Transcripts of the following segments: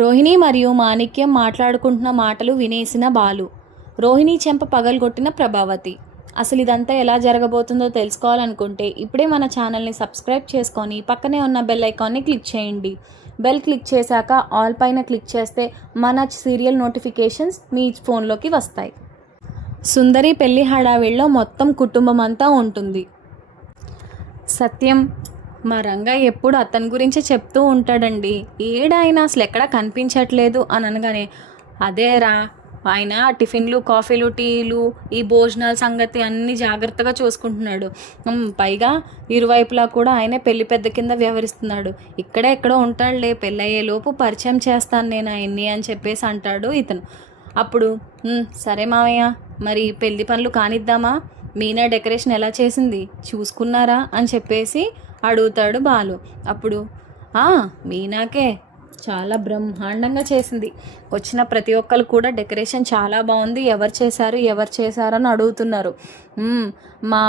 రోహిణి మరియు మాణిక్యం మాట్లాడుకుంటున్న మాటలు వినేసిన బాలు. రోహిణి చెంప పగలగొట్టిన ప్రభావతి. అసలు ఇదంతా ఎలా జరగబోతుందో తెలుసుకోవాలనుకుంటే ఇప్పుడే మన ఛానల్ని సబ్స్క్రైబ్ చేసుకొని పక్కనే ఉన్న బెల్ ఐకాన్ని క్లిక్ చేయండి. బెల్ క్లిక్ చేశాక ఆల్ పైన క్లిక్ చేస్తే మన సీరియల్ నోటిఫికేషన్స్ మీ ఫోన్లోకి వస్తాయి. సుందరి పెళ్లి హడావిడిలో మొత్తం కుటుంబం అంతా ఉంటుంది. సత్యం మా రంగా ఎప్పుడు అతని గురించి చెప్తూ ఉంటాడండి. ఏడాయన అసలు ఎక్కడ కనిపించట్లేదు అని అనగానే, అదేరా ఆయన టిఫిన్లు, కాఫీలు, టీలు, ఈ భోజనాల సంగతి అన్నీ జాగ్రత్తగా చూసుకుంటున్నాడు. పైగా ఇరువైపులా కూడా ఆయనే పెళ్లి పెద్ద కింద వ్యవహరిస్తున్నాడు. ఇక్కడే ఎక్కడో ఉంటాడులే, పెళ్ళయ్యేలోపు పరిచయం చేస్తాను నేను ఆయన్ని అని చెప్పేసి అంటాడు ఇతను. అప్పుడు సరే మావయ్య, మరి పెళ్లి పనులు కానిద్దామా? మీనా డెకరేషన్ ఎలా చేసింది చూసుకున్నారా అని చెప్పేసి అడుగుతాడు బాలు. అప్పుడు మీనాకే చాలా బ్రహ్మాండంగా చేసింది. వచ్చిన ప్రతి ఒక్కరు కూడా డెకరేషన్ చాలా బాగుంది, ఎవరు చేశారు అని అడుగుతున్నారు. మా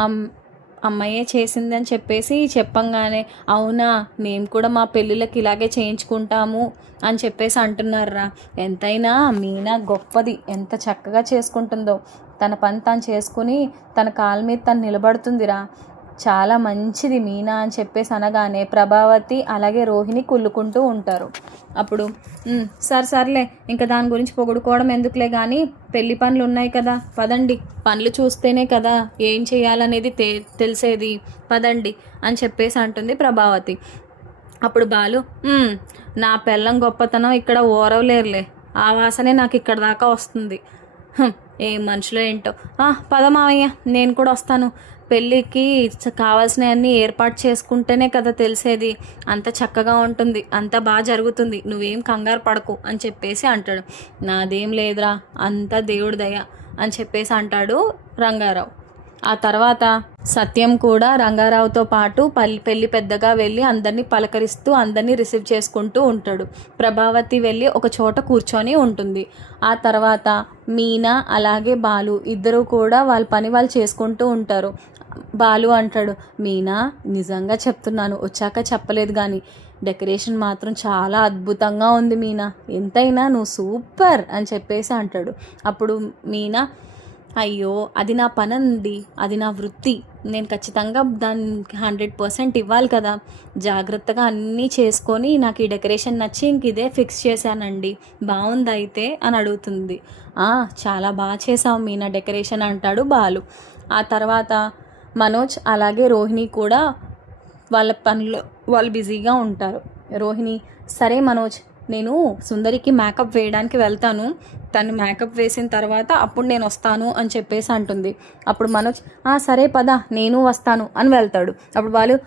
అమ్మాయే చేసింది అని చెప్పేసి చెప్పంగానే, అవునా మేము కూడా మా పెళ్ళిళ్ళకి ఇలాగే చేయించుకుంటాము అని చెప్పేసి అంటున్నారా. ఎంతైనా మీనా గొప్పది, ఎంత చక్కగా చేసుకుంటుందో. తన పని తను చేసుకుని తన కాళ్ళ మీద తను నిలబడుతుందిరా. చాలా మంచిది మీనా అని చెప్పేసి అనగానే ప్రభావతి అలాగే రోహిణి కుళ్ళుకుంటూ ఉంటారు. అప్పుడు సర్లే ఇంకా దాని గురించి పొగుడుకోవడం ఎందుకులే కానీ పెళ్లి పనులు ఉన్నాయి కదా, పదండి. పనులు చూస్తేనే కదా ఏం చేయాలనేది తెలిసేది, పదండి అని చెప్పేసి అంటుంది ప్రభావతి. అప్పుడు బాలు, నా పెళ్ళం గొప్పతనం ఇక్కడ ఓరవలేరులే, ఆ వాసనే నాకు ఇక్కడ దాకా వస్తుంది. ఏం మనుషులో ఏంటో. పద మావయ్య, నేను కూడా వస్తాను. పెళ్ళికి కావాల్సినవన్నీ ఏర్పాటు చేసుకుంటేనే కదా తెలిసేది, అంత చక్కగా ఉంటుంది, అంత బాగా జరుగుతుంది, నువ్వేం కంగారు పడకు అని చెప్పేసి అంటాడు. నాదేం లేదురా, అంతా దేవుడి దయ అని చెప్పేసి అంటాడు రంగారావు. ఆ తర్వాత సత్యం కూడా రంగారావుతో పాటు పెళ్ళి పెద్దగా వెళ్ళి అందరినీ పలకరిస్తూ అందరినీ రిసీవ్ చేసుకుంటూ ఉంటాడు. ప్రభావతి వెళ్ళి ఒక చోట కూర్చొని ఉంటుంది. ఆ తర్వాత మీనా అలాగే బాలు ఇద్దరు కూడా వాళ్ళ పని వాళ్ళు చేసుకుంటూ ఉంటారు. బాలు అంటాడు, మీనా నిజంగా చెప్తున్నాను, వచ్చాక చెప్పలేదు కానీ డెకరేషన్ మాత్రం చాలా అద్భుతంగా ఉంది మీనా, ఎంతైనా నువ్వు సూపర్ అని చెప్పేసి అంటాడు. అప్పుడు మీనా, అయ్యో అది నా పని అండి, అది నా వృత్తి, నేను ఖచ్చితంగా దానికి 100% ఇవ్వాలి కదా, జాగ్రత్తగా అన్నీ చేసుకొని నాకు ఈ డెకరేషన్ నచ్చి ఇంక ఇదే ఫిక్స్ చేశానండి, బాగుంది అయితే అని అడుగుతుంది. చాలా బాగా చేసావు మీనా డెకరేషన్ అంటాడు బాలు. ఆ తర్వాత మనోజ్ అలాగే రోహిణి కూడా వాళ్ళ పనులు వాళ్ళు బిజీగా ఉంటారు. రోహిణి, సరే మనోజ్, నేను సుందరికి మేకప్ వేయడానికి వెళ్తాను, తను మేకప్ వేసిన తర్వాత అప్పుడు నేను వస్తాను అని చెప్పేసి అంటుంది. అప్పుడు మనోజ్, సరే పద నేను వస్తాను అని వెళ్తాడు. అప్పుడు వాళ్ళు,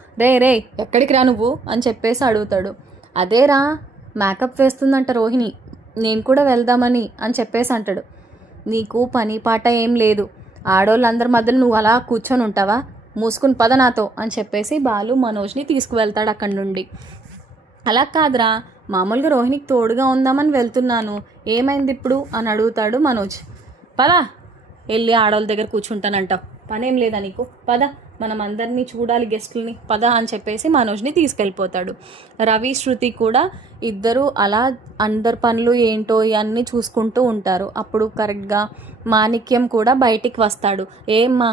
రే ఎక్కడికి రా నువ్వు అని చెప్పేసి అడుగుతాడు. అదేరా మేకప్ వేస్తుందంట రోహిణి, నేను కూడా వెళ్దామని అని చెప్పేసి అంటాడు. నీకు పని పాట ఏం లేదు, ఆడోళ్ళందరి మధ్యలో నువ్వు అలా కూర్చొని ఉంటావా, మూసుకుని పద నాతో అని చెప్పేసి బాలు మనోజ్ని తీసుకువెళ్తాడు అక్కడి నుండి. అలా కాదురా, మామూలుగా రోహిణికి తోడుగా ఉందామని వెళ్తున్నాను, ఏమైంది ఇప్పుడు అని అడుగుతాడు మనోజ్. పద, వెళ్ళి ఆడవాళ్ళ దగ్గర కూర్చుంటానంటావు, పనేం లేదా నీకు, పద మనం అందరినీ చూడాలి గెస్టులని, పద అని చెప్పేసి మనోజ్ని తీసుకెళ్ళిపోతాడు. రవి శృతి కూడా ఇద్దరు అలా అందరి పనులు ఏంటో ఇవన్నీ చూసుకుంటూ ఉంటారు. అప్పుడు కరెక్ట్గా మాణిక్యం కూడా బయటికి వస్తాడు. ఏమ్మా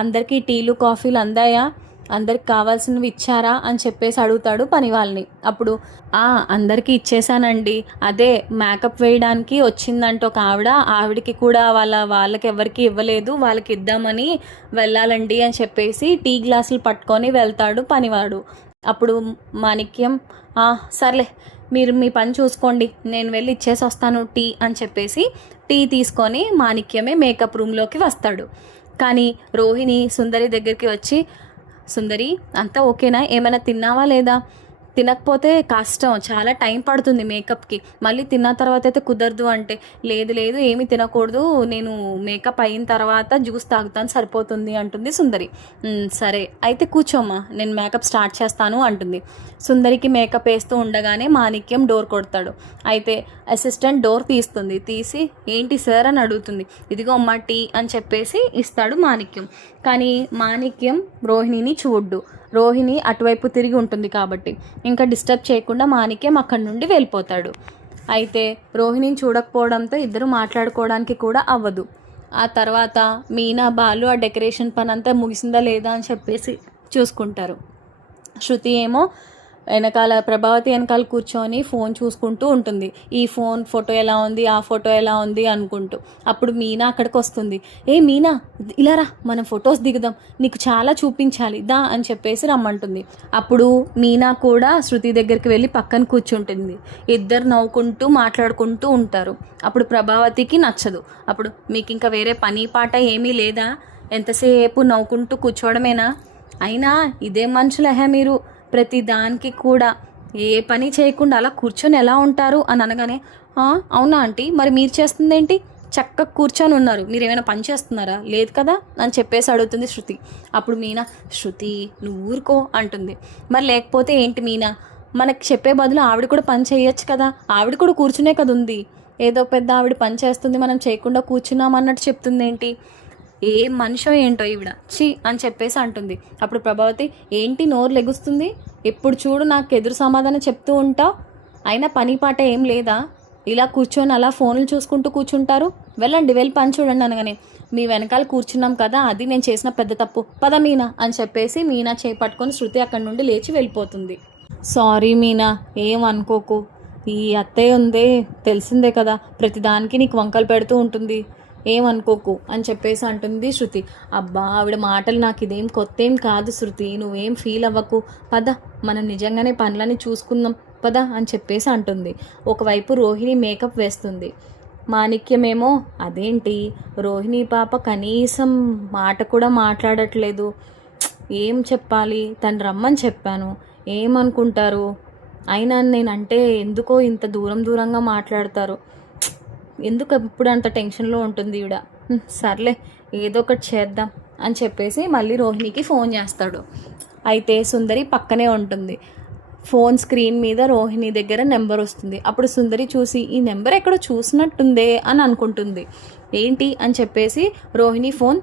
అందరికీ టీలు కాఫీలు అందాయా, అందరికి కావాల్సినవి ఇచ్చారా అని చెప్పేసి అడుగుతాడు పని వాళ్ళని. అప్పుడు అందరికీ ఇచ్చేసానండి, అదే మేకప్ వేయడానికి వచ్చిందంట ఒక ఆవిడకి కూడా వాళ్ళకి ఎవరికి ఇవ్వలేదు, వాళ్ళకి ఇద్దామని వెళ్ళాలండి అని చెప్పేసి టీ గ్లాసులు పట్టుకొని వెళ్తాడు పనివాడు. అప్పుడు మాణిక్యం, సర్లే మీరు మీ పని చూసుకోండి, నేను వెళ్ళి ఇచ్చేసి వస్తాను టీ అని చెప్పేసి టీ తీసుకొని మాణిక్యమే మేకప్ రూమ్లోకి వస్తాడు. కానీ రోహిణి సుందరి దగ్గరికి వచ్చి, సుందరి అంతా ఓకేనా, ఏమైనా తిన్నావా లేదా, తినకపోతే కష్టం, చాలా టైం పడుతుంది మేకప్కి, మళ్ళీ తిన్న తర్వాత అయితే కుదరదు అంటే, లేదు ఏమీ తినకూడదు, నేను మేకప్ అయిన తర్వాత జ్యూస్ తాగుతాను సరిపోతుంది అంటుంది సుందరి. సరే అయితే కూర్చోమ్మా, నేను మేకప్ స్టార్ట్ చేస్తాను అంటుంది. సుందరికి మేకప్ వేస్తూ ఉండగానే మాణిక్యం డోర్ కొడతాడు. అయితే అసిస్టెంట్ డోర్ తీసి ఏంటి సార్ అని అడుగుతుంది. ఇదిగో అమ్మ టీ అని చెప్పేసి ఇస్తాడు మాణిక్యం. కానీ మాణిక్యం రోహిణిని చూడ్డు, రోహిణి అటువైపు తిరిగి ఉంటుంది కాబట్టి ఇంకా డిస్టర్బ్ చేయకుండా మాణిక్యం అక్కడి నుండి వెళ్ళిపోతాడు. అయితే రోహిణిని చూడకపోవడంతో ఇద్దరు మాట్లాడుకోవడానికి కూడా అవ్వదు. ఆ తర్వాత మీనా బాలు ఆ డెకరేషన్ పని అంతా ముగిసిందా లేదా అని చెప్పేసి చూసుకుంటారు. శృతి ఏమో ప్రభావతి వెనకాల కూర్చొని ఫోన్ చూసుకుంటూ ఉంటుంది. ఈ ఫోన్ ఫోటో ఎలా ఉంది, ఆ ఫోటో ఎలా ఉంది అనుకుంటూ. అప్పుడు మీనా అక్కడికి వస్తుంది. ఏ మీనా, ఇలా రా, మనం ఫొటోస్ దిగుదాం, నీకు చాలా చూపించాలి దా అని చెప్పేసి రమ్మంటుంది. అప్పుడు మీనా కూడా శృతి దగ్గరికి వెళ్ళి పక్కన కూర్చుంటుంది. ఇద్దరు నవ్వుకుంటూ మాట్లాడుకుంటూ ఉంటారు. అప్పుడు ప్రభావతికి నచ్చదు. అప్పుడు మీకు ఇంకా వేరే పని పాట ఏమీ లేదా, ఎంతసేపు నవ్వుకుంటూ కూర్చోవడమేనా, అయినా ఇదే మనుషులహే మీరు, ప్రతి దానికి కూడా ఏ పని చేయకుండా అలా కూర్చొని ఎలా ఉంటారు అని అనగానే, అవునా ఆంటీ, మరి మీరు చేస్తుందేంటి, చక్కగా కూర్చొని ఉన్నారు, మీరు ఏమైనా పని చేస్తున్నారా, లేదు కదా అని చెప్పేసి అడుగుతుంది శృతి. అప్పుడు మీనా, శృతి నువ్వు ఊరుకో అంటుంది. మరి లేకపోతే ఏంటి మీనా, మనకి చెప్పే బదులు ఆవిడ కూడా పని చేయొచ్చు కదా, ఆవిడ కూడా కూర్చునే కదా ఉంది, ఏదో పెద్ద ఆవిడ పని చేస్తుంది మనం చేయకుండా కూర్చున్నాం అన్నట్టు చెప్తుంది ఏంటి, ఏ మనిషో ఏంటో ఈవిడ, ఛీ అని చెప్పేసి అంటుంది. అప్పుడు ప్రభావతి, ఏంటి నోరు లెగుస్తుంది, ఎప్పుడు చూడు నాకు ఎదురు సమాధానం చెప్తూ ఉంటావు, అయినా పని పాట ఏం లేదా, ఇలా కూర్చొని అలా ఫోన్లు చూసుకుంటూ కూర్చుంటారు, వెళ్ళండి వెళ్ళి పని చూడండి అనగానే, మీ వెనకాల కూర్చున్నాం కదా, అది నేను చేసిన పెద్ద తప్పు, పద మీనా అని చెప్పేసి మీనా చేపట్టుకొని శృతి అక్కడి నుండి లేచి వెళ్ళిపోతుంది. సారీ మీనా, ఏం అనుకోకు, ఈ అత్తయ్య ఉందే తెలిసిందే కదా, ప్రతిదానికి నీకు వంకలు పెడుతూ ఉంటుంది, ఏమనుకోకు అని చెప్పేసి అంటుంది శృతి. అబ్బా ఆవిడ మాటలు నాకు ఇదేం కొత్త ఏం కాదు శృతి, నువ్వేం ఫీల్ అవ్వకు, పద మనం నిజంగానే పనులని చూసుకుందాం పద అని చెప్పేసి అంటుంది. ఒకవైపు రోహిణి మేకప్ వేస్తుంది. మాణిక్యమేమో అదేంటి రోహిణి పాప కనీసం మాట కూడా మాట్లాడట్లేదు, ఏం చెప్పాలి, తను రమ్మని చెప్పాను, ఏమనుకుంటారు, అయినా నేనంటే ఎందుకో ఇంత దూరంగా మాట్లాడతారు, ఎందుకు ఎప్పుడు అంత టెన్షన్లో ఉంటుంది ఈవిడ, సర్లే ఏదో ఒకటి చేద్దాం అని చెప్పేసి మళ్ళీ రోహిణికి ఫోన్ చేస్తాడు. అయితే సుందరి పక్కనే ఉంటుంది. ఫోన్ స్క్రీన్ మీద రోహిణి దగ్గర నెంబర్ వస్తుంది. అప్పుడు సుందరి చూసి ఈ నెంబర్ ఎక్కడో చూసినట్టుందే అని అనుకుంటుంది. ఏంటి అని చెప్పేసి రోహిణి ఫోన్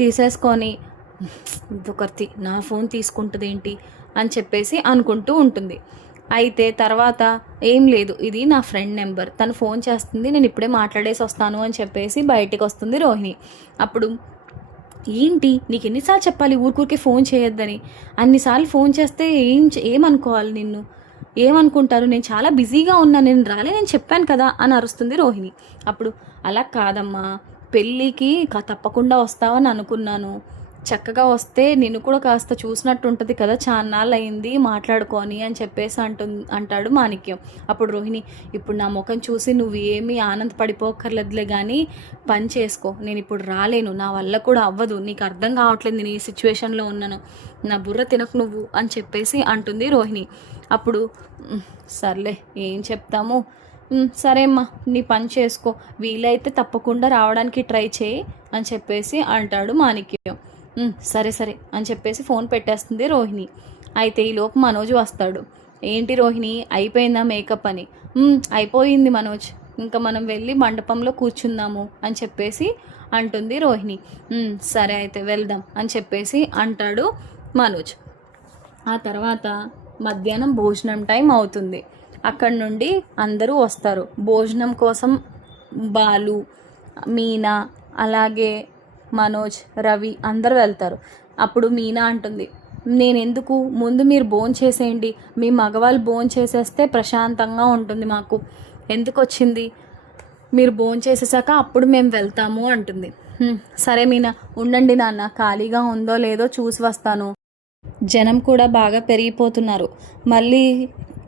తీసేసుకొని ఇదొకర్తి నా ఫోన్ తీసుకుంటుంది ఏంటి అని చెప్పేసి అనుకుంటూ ఉంటుంది. అయితే తర్వాత ఏం లేదు, ఇది నా ఫ్రెండ్ నెంబర్, తను ఫోన్ చేస్తుంది, నేను ఇప్పుడే మాట్లాడేసి వస్తాను అని చెప్పేసి బయటికి వస్తుంది రోహిణి. అప్పుడు ఏంటి నీకు ఎన్నిసార్లు చెప్పాలి ఊరికే ఫోన్ చేయొద్దని, అన్నిసార్లు ఫోన్ చేస్తే ఏమనుకోవాలి, నిన్ను ఏమనుకుంటారు, నేను చాలా బిజీగా ఉన్నా, నేను రాలేనని చెప్పాను కదా అని అరుస్తుంది రోహిణి. అప్పుడు అలా కాదమ్మా, పెళ్ళికి తప్పకుండా వస్తావని అనుకున్నాను, చక్కగా వస్తే నిన్ను కూడా కాస్త చూసినట్టు ఉంటుంది కదా, చాన్నాళ్ళు అయింది మాట్లాడుకొని అని చెప్పేసి అంటాడు మాణిక్యం. అప్పుడు రోహిణి, ఇప్పుడు నా ముఖం చూసి నువ్వు ఏమీ ఆనందపడిపోకర్లేదులే కానీ పని చేసుకో, నేను ఇప్పుడు రాలేను, నా వల్ల కూడా అవ్వదు, నీకు అర్థం కావట్లేదు నేను ఈ సిచ్యువేషన్లో ఉన్నాను, నా బుర్ర తినకు నువ్వు అని చెప్పేసి అంటుంది రోహిణి. అప్పుడు సర్లే ఏం చెప్తాము, సరే అమ్మా నీ పని చేసుకో, వీలైతే తప్పకుండా రావడానికి ట్రై చేయి అని చెప్పేసి అంటాడు మాణిక్యం. సరే అని చెప్పేసి ఫోన్ పెట్టేస్తుంది రోహిణి. అయితే ఈలోపు మనోజ్ వస్తాడు. ఏంటి రోహిణి అయిపోయిందా మేకప్ అని, అయిపోయింది మనోజ్, ఇంకా మనం వెళ్ళి మండపంలో కూర్చుందాము అని చెప్పేసి అంటుంది రోహిణి. సరే అయితే వెళ్దాం అని చెప్పేసి అంటాడు మనోజ్. ఆ తర్వాత మధ్యాహ్నం భోజనం టైం అవుతుంది. అక్కడి నుండి అందరూ వస్తారు భోజనం కోసం. బాలు, మీనా, అలాగే మనోజ్, రవి అందరు వెళ్తారు. అప్పుడు మీనా అంటుంది, నేనెందుకు, ముందు మీరు భోంచేసేయండి, మీ మగవాళ్ళు భోంచేసేస్తే ప్రశాంతంగా ఉంటుంది, మాకు ఎందుకు వచ్చింది, మీరు భోంచేసేసాక అప్పుడు మేము వెళ్తాము అంటుంది. సరే మీనా ఉండండి నాన్న, ఖాళీగా ఉందో లేదో చూసి వస్తాను, జనం కూడా బాగా పెరిగిపోతున్నారు, మళ్ళీ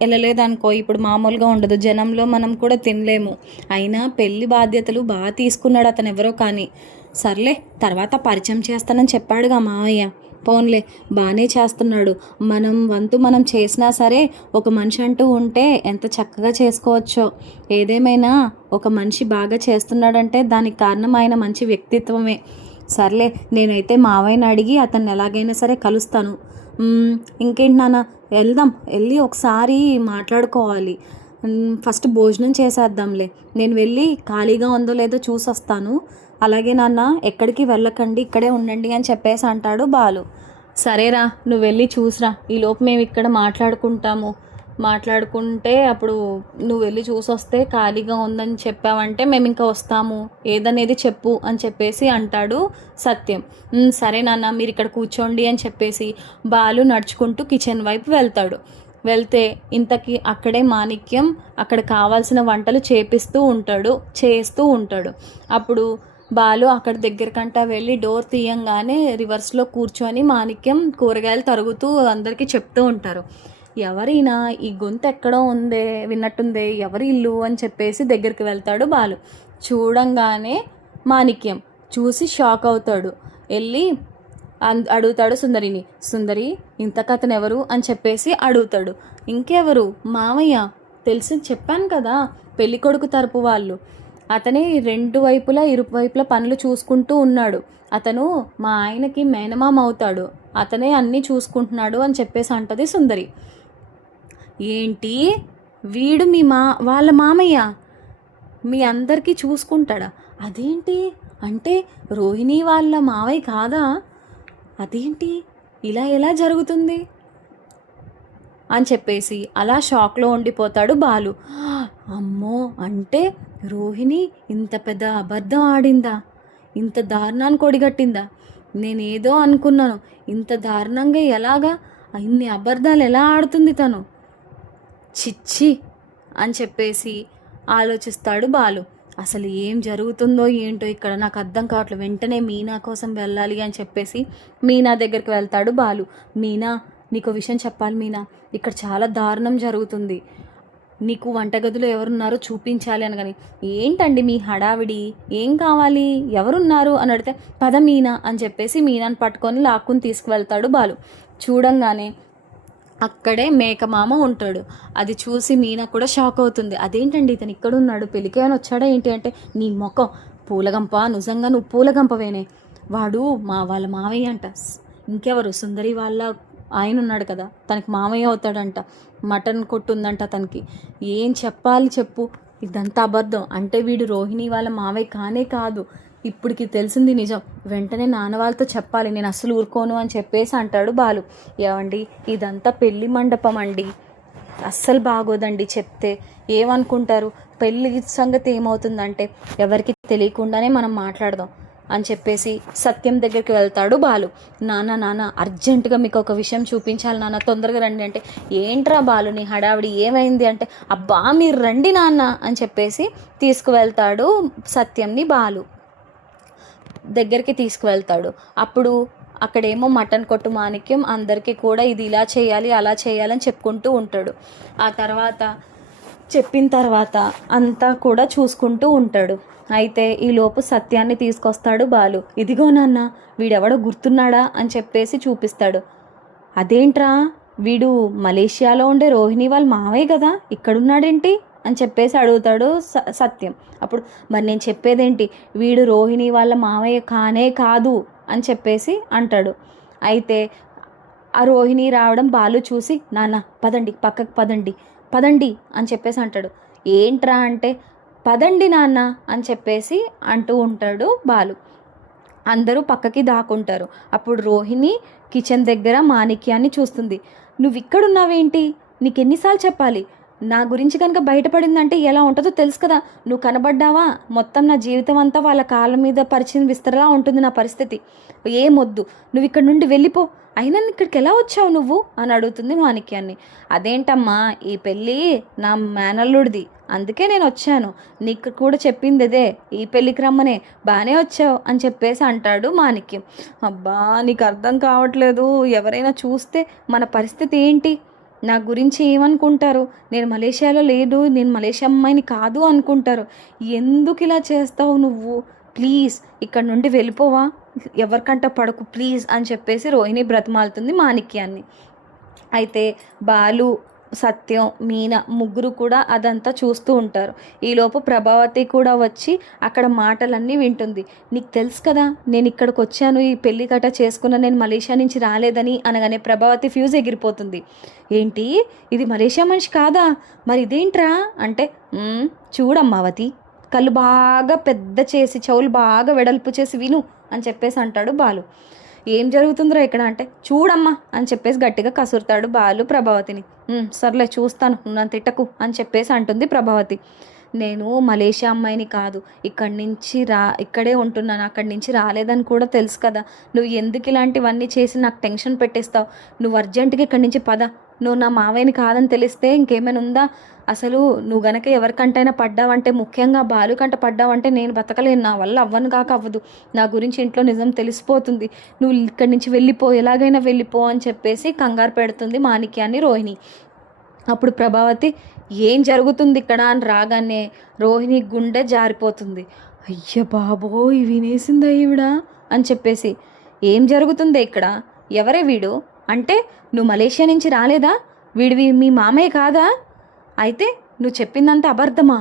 వెళ్ళలేదనుకో ఇప్పుడు మామూలుగా ఉండదు, జనంలో మనం కూడా తినలేము, అయినా పెళ్లి బాధ్యతలు బాగా తీసుకున్నాడు అతను ఎవరో కానీ, సర్లే తర్వాత పరిచయం చేస్తానని చెప్పాడుగా మావయ్య, పోన్లే బాగానే చేస్తున్నాడు, మనం వంతు మనం చేసినా సరే ఒక మనిషి అంటూ ఉంటే ఎంత చక్కగా చేసుకోవచ్చో, ఏదేమైనా ఒక మనిషి బాగా చేస్తున్నాడంటే దానికి కారణం ఆయన మంచి వ్యక్తిత్వమే, సర్లే నేనైతే మావయ్యని అడిగి అతన్ని ఎలాగైనా సరే కలుస్తాను, ఇంకేంటి నాన్న వెళ్దాం, వెళ్ళి ఒకసారి మాట్లాడుకోవాలి, ఫస్ట్ భోజనం చేసేద్దాంలే, నేను వెళ్ళి ఖాళీగా ఉందో లేదో చూసి వస్తాను, అలాగే నాన్న ఎక్కడికి వెళ్ళకండి ఇక్కడే ఉండండి అని చెప్పేసి అంటాడు బాలు. సరేరా నువ్వు వెళ్ళి చూసిరా, ఈలోపు మేము ఇక్కడ మాట్లాడుకుంటాము, మాట్లాడుకుంటే అప్పుడు నువ్వు వెళ్ళి చూసొస్తే ఖాళీగా ఉందని చెప్పావంటే మేము ఇంకా వస్తాము, ఏదనేది చెప్పు అని చెప్పేసి అంటాడు సత్యం. సరే నాన్న మీరు ఇక్కడ కూర్చోండి అని చెప్పేసి బాలు నడుచుకుంటూ కిచెన్ వైపు వెళ్తాడు. వెళ్తే ఇంతకీ అక్కడే మాణిక్యం అక్కడ కావాల్సిన వంటలు చేస్తూ ఉంటాడు. అప్పుడు బాలు అక్కడ దగ్గరకంటా వెళ్ళి డోర్ తీయంగానే రివర్స్లో కూర్చొని మాణిక్యం కూరగాయలు తరుగుతూ అందరికీ చెప్తూ ఉంటారు. ఎవరైనా ఈ గొంతు ఎక్కడో ఉందే విన్నట్టుందే, ఎవరి ఇల్లు అని చెప్పేసి దగ్గరికి వెళ్తాడు బాలు. చూడంగానే మాణిక్యం చూసి షాక్ అవుతాడు. వెళ్ళి అడుగుతాడు సుందరిని, సుందరి ఇంతకతను ఎవరు అని చెప్పేసి అడుగుతాడు. ఇంకెవరు మామయ్య, తెలిసి చెప్పాను కదా పెళ్ళికొడుకు తరపు వాళ్ళు, అతనే ఇరువైపులా పనులు చూసుకుంటూ ఉన్నాడు, అతను మా ఆయనకి మేనమామ అవుతాడు, అతనే అన్నీ చూసుకుంటున్నాడు అని చెప్పేసి అంటది సుందరి. ఏంటి వీడు వాళ్ళ మామయ్య మీ అందరికీ చూసుకుంటాడా? అదేంటి అంటే రోహిణి వాళ్ళ మావయ్య కాదా? అదేంటి ఇలా ఎలా జరుగుతుంది అని చెప్పేసి అలా షాక్లో ఉండిపోతాడు బాలు. అమ్మో, అంటే రోహిణి ఇంత పెద్ద అబద్ధం ఆడిందా? ఇంత దారుణాన్ని కొడిగట్టిందా? నేనేదో అనుకున్నాను, ఇంత దారుణంగా ఎలాగా ఇన్ని అబద్ధాలు ఎలా ఆడుతుంది తను? చిచ్చి అని చెప్పేసి ఆలోచిస్తాడు బాలు. అసలు ఏం జరుగుతుందో ఏంటో ఇక్కడ నాకు అర్థం కావట్లేదు. వెంటనే మీనా కోసం వెళ్ళాలి అని చెప్పేసి మీనా దగ్గరికి వెళ్తాడు బాలు. మీనా, నీకు విషయం చెప్పాలి మీనా, ఇక్కడ చాలా దారుణం జరుగుతుంది, నీకు వంటగదిలో ఎవరున్నారో చూపించాలి అనగాని, ఏంటండి మీ హడావిడి, ఏం కావాలి, ఎవరున్నారు అని అడిగితే, పద మీనా అని చెప్పేసి మీనాని పట్టుకొని లాక్కుని తీసుకువెళ్తాడు బాలు. చూడంగానే అక్కడే మేకమామ ఉంటాడు. అది చూసి మీనా కూడా షాక్ అవుతుంది. అదేంటండి ఇతను ఇక్కడున్నాడు, పెళ్ళికి ఏమైనా వచ్చాడా ఏంటి అంటే, నీ మొఖం పూలగంప, నిజంగా నువ్వు పూలగంపవేనే, వాడు వాళ్ళ మావయ్య అంట. ఇంకెవరు, సుందరి వాళ్ళ ఆయన ఉన్నాడు కదా, తనకి మామయ్య అవుతాడంట, మటన్ కొట్టుందంట తనకి. ఏం చెప్పాలి చెప్పు, ఇదంతా అబద్ధం. అంటే వీడు రోహిణి వాళ్ళ మావయ్య కానే కాదు, ఇప్పటికి తెలిసింది నిజం, వెంటనే నాన్న వాళ్ళతో చెప్పాలి, నేను అస్సలు ఊరుకోను అని చెప్పేసి అంటాడు బాలు. ఏమండి ఇదంతా పెళ్లి మండపం అండి, అస్సలు బాగోదండి చెప్తే, ఏమనుకుంటారు, పెళ్ళి సంగతి ఏమవుతుందంటే ఎవరికి తెలియకుండానే మనం మాట్లాడదాం అని చెప్పేసి సత్యం దగ్గరికి వెళ్తాడు బాలు. నాన్న అర్జెంటుగా మీకు ఒక విషయం చూపించాలి నాన్న, తొందరగా రండి అంటే, ఏంట్రా బాలు నీ హడావిడి, ఏమైంది అంటే, అబ్బా మీరు రండి నాన్న అని చెప్పేసి తీసుకువెళ్తాడు సత్యంని బాలు దగ్గరికి తీసుకువెళ్తాడు. అప్పుడు అక్కడేమో మటన్ కొట్టు మాణిక్యం అందరికీ కూడా ఇది ఇలా చేయాలి అలా చేయాలని చెప్పుకుంటూ ఉంటాడు. ఆ తర్వాత చెప్పిన తర్వాత అంతా కూడా చూసుకుంటూ ఉంటాడు. అయితే ఈలోపు సత్యాన్ని తీసుకొస్తాడు బాలు. ఇదిగో నాన్న, వీడెవడో గుర్తున్నాడా అని చెప్పేసి చూపిస్తాడు. అదేంట్రా, వీడు మలేషియాలో ఉండే రోహిణి వాళ్ళ మావయ్య కదా, ఇక్కడున్నాడేంటి అని చెప్పేసి అడుగుతాడు సత్యం. అప్పుడు మరి నేను చెప్పేదేంటి, వీడు రోహిణి వాళ్ళ మావయ్య కానే కాదు అని చెప్పేసి అంటాడు. అయితే ఆ రోహిణి రావడం బాలు చూసి, నాన్న పదండి పక్కకు పదండి అని చెప్పేసి అంటాడు. ఏంట్రా అంటే, పదండి నాన్న అని చెప్పేసి అంటూ ఉంటాడు బాలు. అందరూ పక్కకి దాక్కుంటారు. అప్పుడు రోహిణి కిచెన్ దగ్గర మాణిక్యాన్ని చూస్తుంది. నువ్వు ఇక్కడున్నావేంటి, నీకెన్నిసార్లు చెప్పాలి, నా గురించి కనుక బయటపడిందంటే ఎలా ఉంటుందో తెలుసు కదా, నువ్వు కనబడ్డావా మొత్తం నా జీవితం అంతా వాళ్ళ కాళ్ళ మీద పరిచయం విస్తరలా ఉంటుంది నా పరిస్థితి, ఏమొద్దు నువ్వు ఇక్కడ నుండి వెళ్ళిపో, అయినా ఇక్కడికి ఎలా వచ్చావు నువ్వు అని అడుగుతుంది మాణిక్యాన్ని. అదేంటమ్మా, ఈ పెళ్ళి నా మేనల్లుడిది, అందుకే నేను వచ్చాను, నీకు కూడా చెప్పింది అదే, ఈ పెళ్ళికి రమ్మనే, బాగానే వచ్చావు అని చెప్పేసి అంటాడు మాణిక్యం. అబ్బా నీకు అర్థం కావట్లేదు, ఎవరైనా చూస్తే మన పరిస్థితి ఏంటి, నా గురించి ఏమనుకుంటారు, నేను మలేషియాలో లేదు, నేను మలేషియా అమ్మాయిని కాదు అనుకుంటారు, ఎందుకు ఇలా చేస్తావు నువ్వు, ప్లీజ్ ఇక్కడ నుండి వెళ్ళిపోవా, ఎవరికంట పడకు ప్లీజ్ అని చెప్పేసి రోహిణి బ్రతిమాలుతుంది మాణిక్యాన్ని. అయితే బాలు, సత్యం, మీనా ముగ్గురు కూడా అదంతా చూస్తూ ఉంటారు. ఈలోపు ప్రభావతి కూడా వచ్చి అక్కడ మాటలన్నీ వింటుంది. నీకు తెలుసు కదా నేను ఇక్కడికి వచ్చాను, ఈ పెళ్లి గట్ట చేసుకున్న, నేను మలేషియా నుంచి రాలేదని అనగానే ప్రభావతి ఫ్యూజ్ ఎగిరిపోతుంది. ఏంటి, ఇది మలేషియా మనిషి కాదా, మరి ఇదేంట్రా అంటే, చూడమ్మావతి, కళ్ళు బాగా పెద్ద చేసి చెవులు బాగా వెడల్పు చేసి విను అని చెప్పేసి అంటాడు బాలు. ఏం జరుగుతుందిరా ఇక్కడ అంటే, చూడమ్మా అని చెప్పేసి గట్టిగా కసురుతాడు బాలు ప్రభావతిని. సర్లే చూస్తాను, నువ్వు నన్ను తిట్టకు అని చెప్పేసి అంటుంది ప్రభావతి. నేను మలేషియా అమ్మాయిని కాదు, ఇక్కడే ఉంటున్నాను, అక్కడి నుంచి రాలేదని కూడా తెలుసు కదా, నువ్వు ఎందుకు ఇలాంటివన్నీ చేసి నాకు టెన్షన్ పెట్టేస్తావు? నువ్వు అర్జెంటుగా ఇక్కడి నుంచి పద. నువ్వు నా మావయ్యని కాదని తెలిస్తే ఇంకేమైనా ఉందా? అసలు నువ్వు గనక ఎవరికంటైనా పడ్డావంటే, ముఖ్యంగా బాలు కంట పడ్డావంటే నేను బతకలేను, నా వల్ల అవ్వను కాక అవ్వదు, నా గురించి ఇంట్లో నిజం తెలిసిపోతుంది, నువ్వు ఇక్కడి నుంచి వెళ్ళిపో, ఎలాగైనా వెళ్ళిపో అని చెప్పేసి కంగారు పెడుతుంది మాణిక్యాన్ని రోహిణి. అప్పుడు ప్రభావతి ఏం జరుగుతుంది ఇక్కడ అని రాగానే రోహిణి గుండె జారిపోతుంది. అయ్య బాబోయ్ వినేసిందా ఈవిడ అని చెప్పేసి, ఏం జరుగుతుంది ఇక్కడ, ఎవరే వీడు అంటే, నువ్వు మలేషియా నుంచి రాలేదా, వీడివి మీ మామయ్య కాదా, అయితే నువ్వు చెప్పిందంత అబద్ధమా,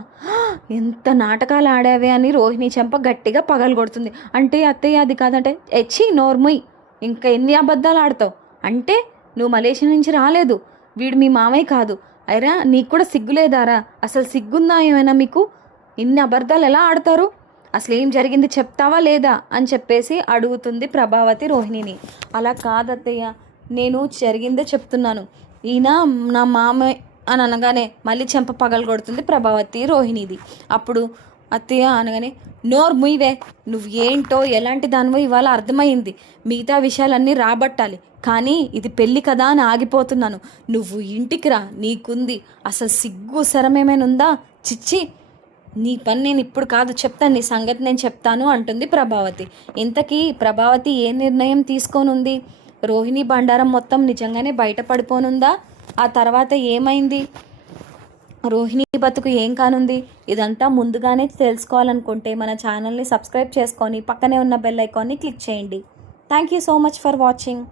ఎంత నాటకాలు ఆడావే అని రోహిణి చెంప గట్టిగా పగలగొడుతుంది. అంటే అత్తయ్య అది కాదంటే, ఎచ్చి నోర్ముయ్, ఇంకా ఎన్ని అబద్ధాలు ఆడతావు, అంటే నువ్వు మలేషియా నుంచి రాలేదు, వీడు మీ మామయ్య కాదు, అయినా నీకు కూడా సిగ్గులేదారా, అసలు సిగ్గుందా ఏమైనా మీకు, ఇన్ని అబద్ధాలు ఎలా ఆడతారు, అసలు ఏం జరిగింది చెప్తావా లేదా అని చెప్పేసి అడుగుతుంది ప్రభావతి రోహిణిని. అలా కాదత్తయ్య, నేను జరిగిందే చెప్తున్నాను, ఈయన నా మామయ్య అని అనగానే మళ్ళీ చెంప పగలు కొడుతుంది ప్రభావతి రోహిణిది. అప్పుడు అత్తయ్య అనగానే, నోరు ముయ్యవే, నువ్వు ఏంటో ఎలాంటి దానివో ఇవాళ అర్థమైంది, మిగతా విషయాలన్నీ రాబట్టాలి, కానీ ఇది పెళ్ళి కదా అని ఆగిపోతున్నాను, నువ్వు ఇంటికి రా, నీకుంది అసలు సిగ్గు శరమేమైనా ఉందా, చిచ్చి, నీ పని నేను ఇప్పుడు కాదు చెప్తాను, నీ సంగతి నేను చెప్తాను అంటుంది ప్రభావతి. ఇంతకీ ప్రభావతి ఏ నిర్ణయం తీసుకోనుంది, రోహిణి బండారం మొత్తం నిజంగానే బయటపడిపోనుందా, ఆ తర్వాత ఏమైంది, రోహిణి బతుకు ఏం కానుంది, ఇదంతా ముందుగానే తెలుసుకోవాలనుకుంటే మన ఛానల్ని సబ్స్క్రైబ్ చేసుకొని పక్కనే ఉన్న బెల్ ఐకాన్ని క్లిక్ చేయండి. Thank you so much for watching.